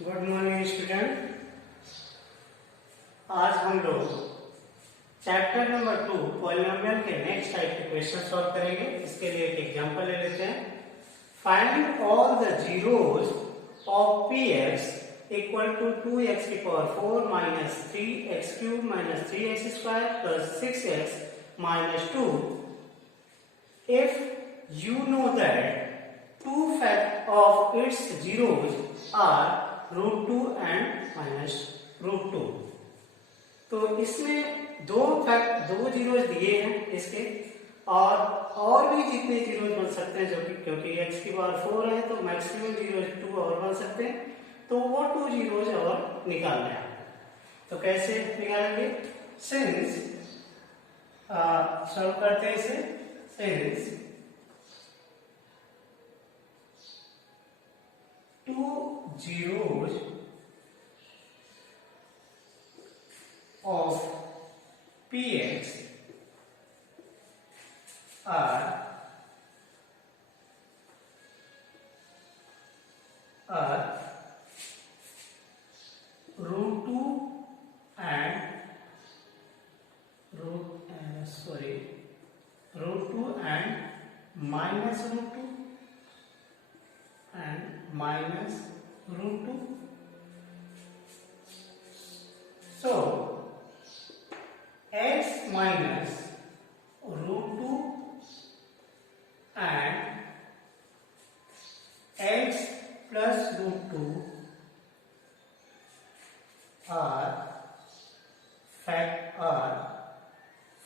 Good morning student. आज हम लोग चैप्टर नंबर 2 पॉलिनोमियल के नेक्स्ट टाइप के क्वेश्चन सॉल्व करेंगे। इसके लिए एक एग्जांपल ले लेते हैं। Find all the zeros of px equal to 2x की power 4 minus 3x cube minus 3x square plus 6x minus 2 if you know that two fact of its zeros are √2 and minus √2। तो इसमें दो zeros दिए हैं इसके, और भी जितने जीरोज बन सकते हैं, जो कि क्योंकि x की पावर 4 है तो मैक्सिमम जीरोज 2 और बन सकते हैं, तो वो 2 जीरोज और निकालना है। तो कैसे निकालेंगे? सिंस सॉल्व करते हैं इसे। Since 2 zeros of px are √2 and √2 and minus √2 and minus √2. So x minus √2 and x plus √2 are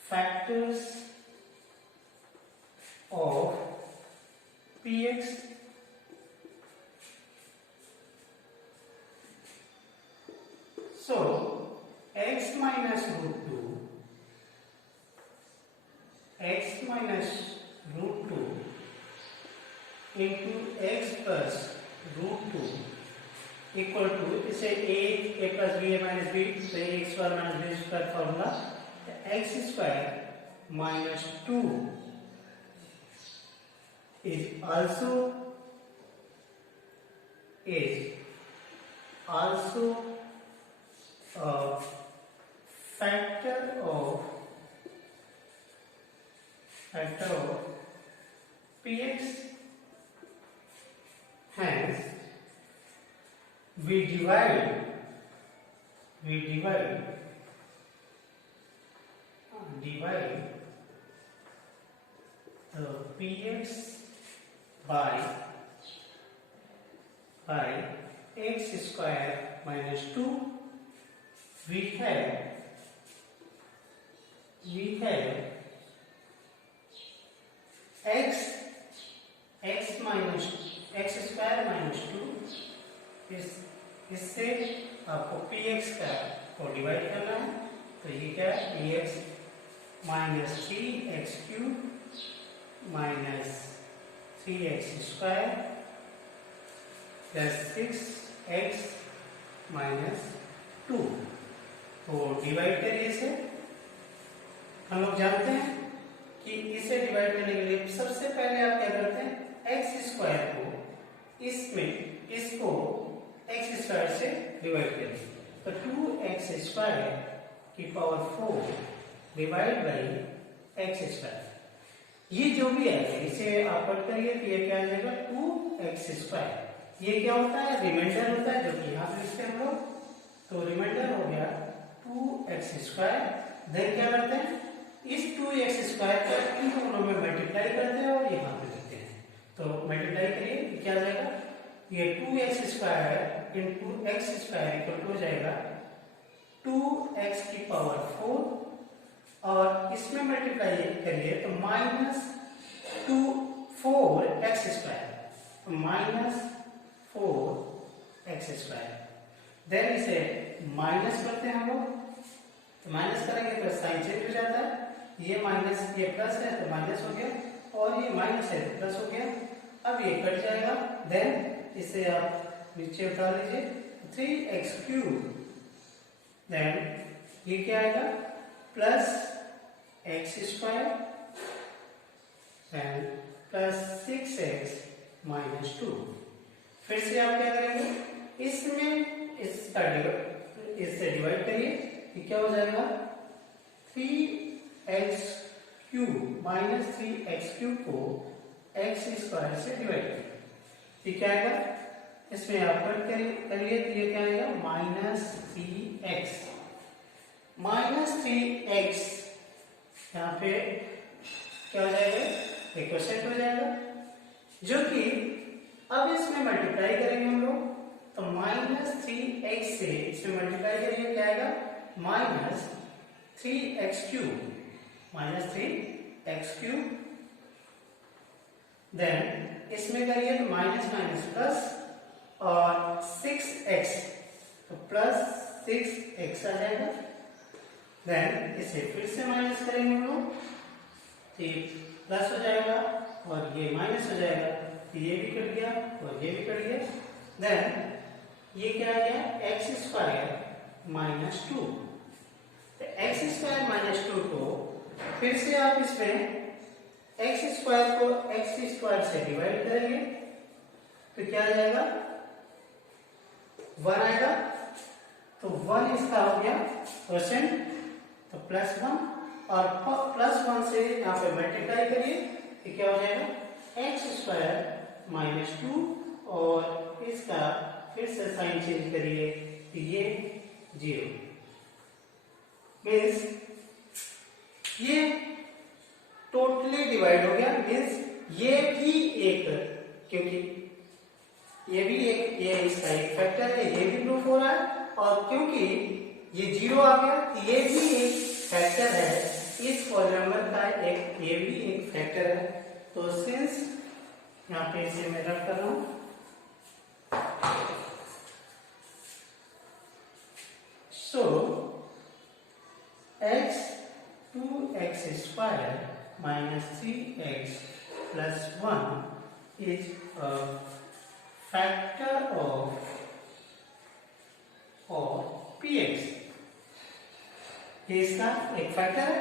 factors of px. So x minus √2 into x plus √2 equal to, इसे a plus b minus b, तो a square minus b square formula, x square minus 2 is also a factor of px. Hence we divide the px by x square minus 2. We have x minus x square minus 2, इससे आपको px को divide करना है, तो ये क्या है? px minus 3x cube minus 3x square plus 6x minus 2। तो डिवाइड करिए इसे। हम लोग जानते हैं कि इसे डिवाइड करने के लिए सबसे पहले आप क्या करते हैं? x स्क्वायर को इसको x स्क्वायर से डिवाइड करिए, तो 2x स्क्वायर की power 4 divide by x square. ये जो भी है इसे आप कट करिए तो ये क्या आ जाएगा? 2x square. ये क्या होता है? रिमाइंडर होता है, जो कि यहाँ पे लिखते हैं हम लोग। तो रिमाइंडर हो गया 2x स्क्वायर। देन क्या करते हैं? इस 2x स्क्वायर को इन दोनों में मल्टीप्लाई करते हैं और यहाँ पे लिखते हैं। तो मल्टीप्लाई करिए, क्या आ जाएगा? ये 2x square into x square equal to हो जाएगा 2x की पावर 4, और इसमें मल्टीप्लाई करिए तो minus 4x square, minus 4x square. Then इसे माइनस करते हैं हम लोग, तो माइनस करेंगे तो साइन चेंज हो जाता है। ये माइनस, ये प्लस है तो माइनस हो गया, और ये माइनस है तो प्लस हो गया। अब ये कट जाएगा। देन इसे आप नीचे उतार लीजिए, 3x क्यूब, देन ये क्या आएगा? Plus x square and plus 6x minus 2। फिर से आप क्या करेंगे? इसमें इससे डिवाइड करिए, ये क्या हो जाएगा 3x³ माइनस 3x³ को x² से डिवाइड करिए, ये क्या आएगा, इसमें आप कट करिए तो ये क्या आएगा -3x, -3x यहाँ पे क्या हो जाएगा, एक क्वेश्चन हो जाएगा, जो कि अब इसमें मल्टीप्लाई करेंगे हम लोग, तो -3x से इसमें मल्टीप्लाई करेंगे, क्या आएगा -3x³, -3x³, देन इसमें करिए तो माइनस माइनस प्लस, और 6x तो प्लस 6x आ जाएगा, देन इसे फिर से माइनस करेंगे हम लोग, तो ये प्लस हो जाएगा और ये माइनस हो जाएगा, तो ये भी कट गया और ये भी कट गया, देन ये क्या आ गया x² -2, तो x² -2 को फिर से आप इसमें x² को x² से डिवाइड करेंगे, तो क्या आ जाएगा 1 आएगा, तो 1 इसका हो गया परसेंट, तो +1, और +1 से यहाँ पे मल्टीप्लाई करिए, तो क्या हो जाएगा x² -2, और इसका फिर से साइन चेंज करिए, तो ये 0, मीन्स ये टोटली डिवाइड हो गया, मीन्स ये भी एक, क्योंकि ये भी एक, ये इसका एक फैक्टर है, ये भी प्रूफ हो रहा है, और क्योंकि ये 0 आ गया, ये भी एक फैक्टर है, इस पॉलीनॉमियल का ये भी एक फैक्टर है, तो सिंस यहाँ पे इसे मैं रख कर रहा हूं, सो x2x² -3x + 1 is a factor of px, ये इसका एक फैक्टर है,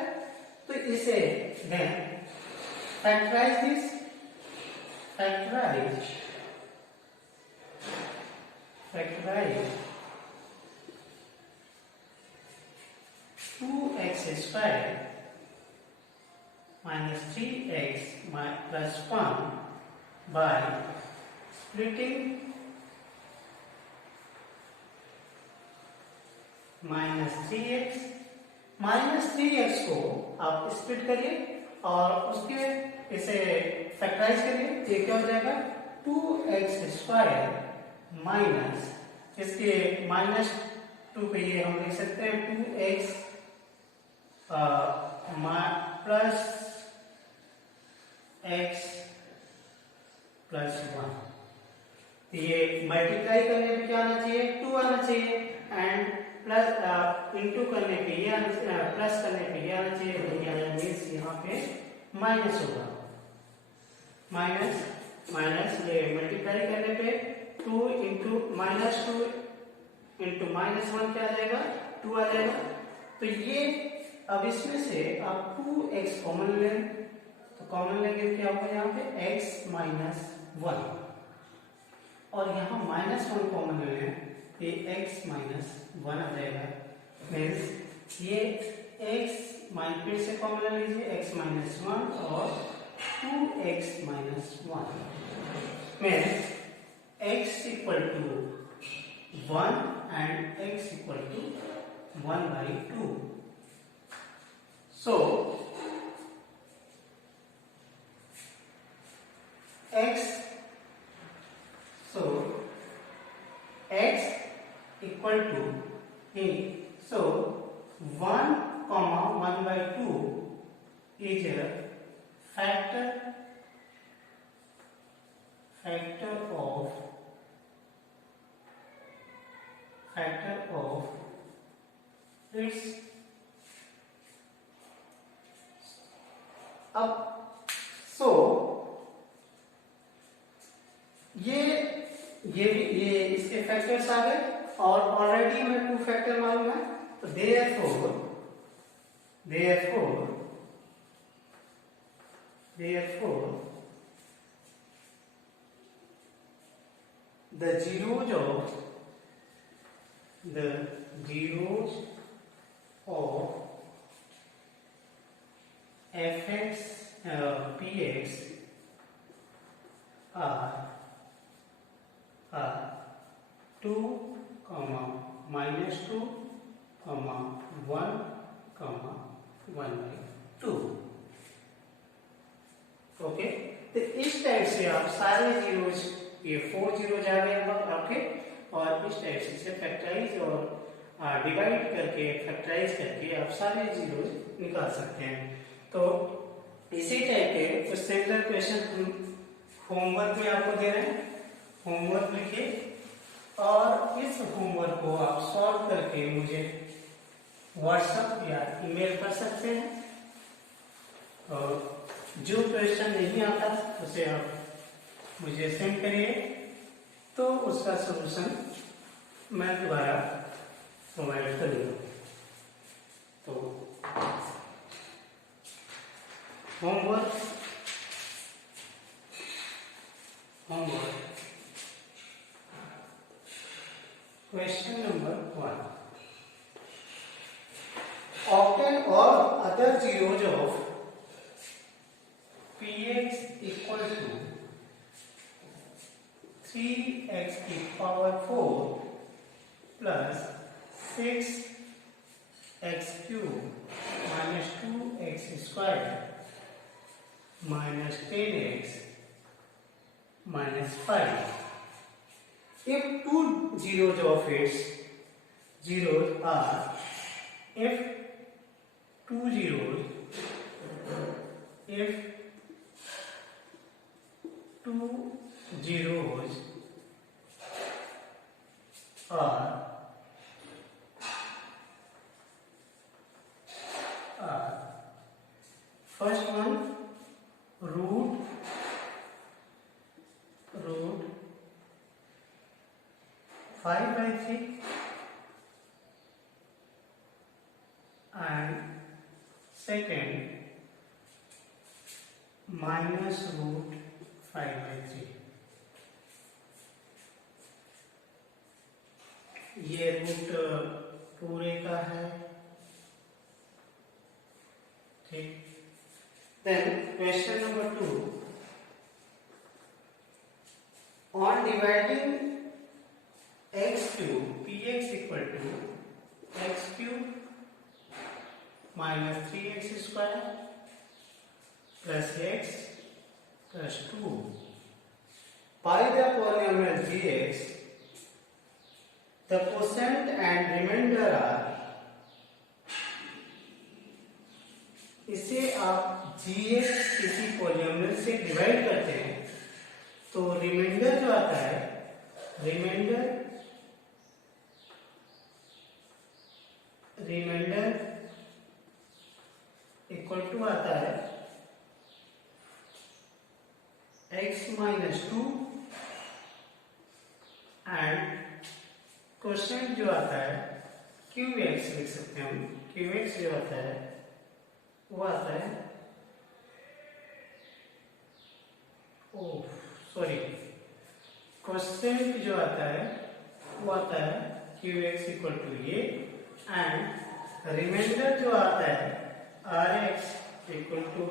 तो इसे then factorise this, factorise 2x² -3x + 1 by splitting -3x को आप स्प्लिट करिए और उसके इसे फैक्टराइज करिए, ये क्या हो जाएगा 2x² माइनस इसके -2 पे ये हम लिख सकते हैं 2x प्लस x + 1, ये मल्टीप्लाई करने पे क्या आना चाहिए 2 आना चाहिए, एंड प्लस इनटू करने पे ये प्लस करने पे ये आना चाहिए, मीन्स यहाँ पे माइनस होगा, माइनस ये मल्टीप्लाई करने पे 2 इंटू -2 इंटू -1 क्या आ जाएगा 2 आ जाएगा, तो ये अब इसमें से आप 2x कॉमन लें, तो कॉमन लेंगे क्या होगा यहाँ पे x - 1, और यहाँ -1 कॉमन ले लें, ये x - 1 आ जाएगा, मीन्स ये x फिर से कॉमन ले लीजिए x - 1 और 2x - 1, means x = 1 and x = 1/2. So x equal to so 1, 1/2 is a factor of its, अब सो ये इसके फैक्टर्स आ गए, और ऑलरेडी हमें 2 फैक्टर मालूम है, तो therefore the zeros of the zeros of fx px are 2, -2, 1, 1/2। Okay, तो इस टाइप से आप सारे जीरोज, ये 4 जीरोज आ गए आपके, और इस टाइप से इसे फैक्टराइज और डिवाइड करके फैक्टराइज करके आप सारे जीरोज निकाल सकते हैं। तो इसी टाइप के कुछ सिमिलर क्वेश्चन होमवर्क में आपको दे रहे हैं, होमवर्क लिखिए और इस होमवर्क को आप सॉल्व करके मुझे व्हाट्सएप या ईमेल कर सकते हैं। और जो क्वेश्चन नहीं आता उसे आप मुझे सेंड करिए, तो उसका सॉल्यूशन मैं दोबारा प्रोवाइड करूंगा। तो homework question number 1, obtain all other zeros of px equal to 3x की power 4 plus 6x cube minus 2x square minus 10x minus 5 if two zeros of its zeros are if two zeros are first one root 5/3 and second minus root 5/3। ये root पूरे का है, ठीक। Then question number 2, on dividing x cube px equal to x cube minus 3x square plus x plus 2 by the polynomial gx, the quotient and remainder are, इसे आप gx किसी polynomial से divide करते हैं तो रिमाइंडर जो आता है, रिमाइंडर इक्वल टू आता है x माइनस 2 एंड क्वेश्चन जो आता है qx लिख सकते हैं हम। qx जो आता है वो आता है, क्वेश्चन जो आता है वो आता है qx इक्वल टू ये, एंड रिमाइंडर जो आता है rx equal to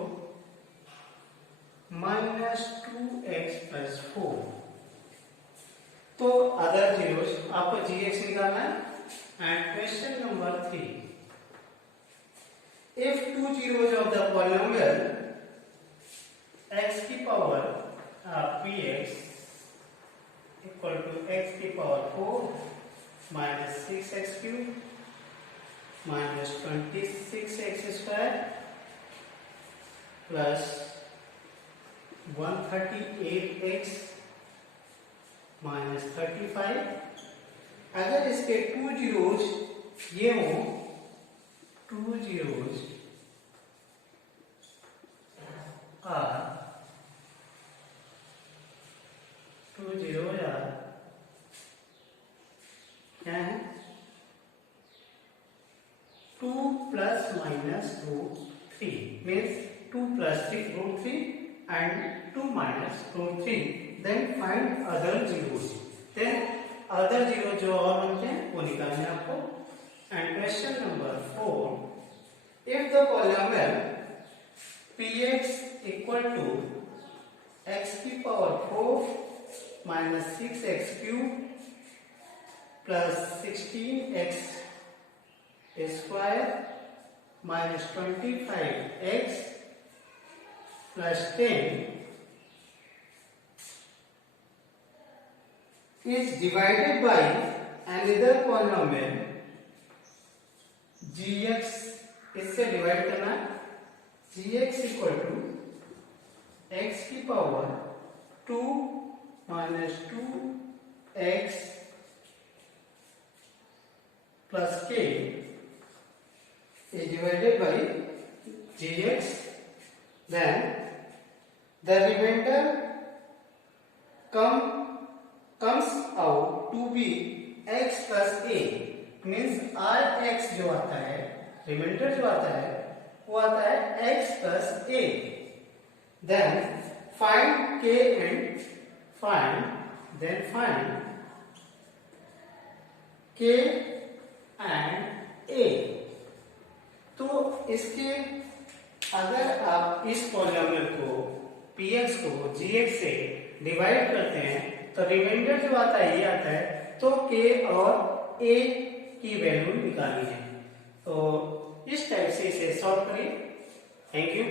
minus 2x plus 4। तो अदर जीरोस आपको gx निकालना है। And question number 3, if two zeros of the polynomial x की पावर px equal to x की power 4 minus 6x cube minus 26x square plus 138x minus 35, अगर इसके two zeros ये हो, टू जीरोज क्या है, 2 plus minus root 3 means 2 plus root 3 and 2 minus root 3, then find other zeros। then other zero जो और बनते हैं वो निकालने आपको। And question number 4, if the polynomial px equal to x की power 4 minus 6x cube plus 16x square minus 25x plus 10 is divided by another polynomial gx, इससे divide करना, gx इक्वल टू x की power 2 minus 2x plus k is divided by gx, then the remainder comes out to be x plus a, means rx जो आता है, reminder जो आता है वो आता है x plus a. Then find k and find k and a. तो इसके अगर आप इस पॉलिनोमियल को px को gx से डिवाइड करते हैं तो रिमाइंडर जो आता है ये आता है, तो k और a की वैल्यू निकालनी है। तो इस टाइप से इसे सॉल्व करिए। Thank you.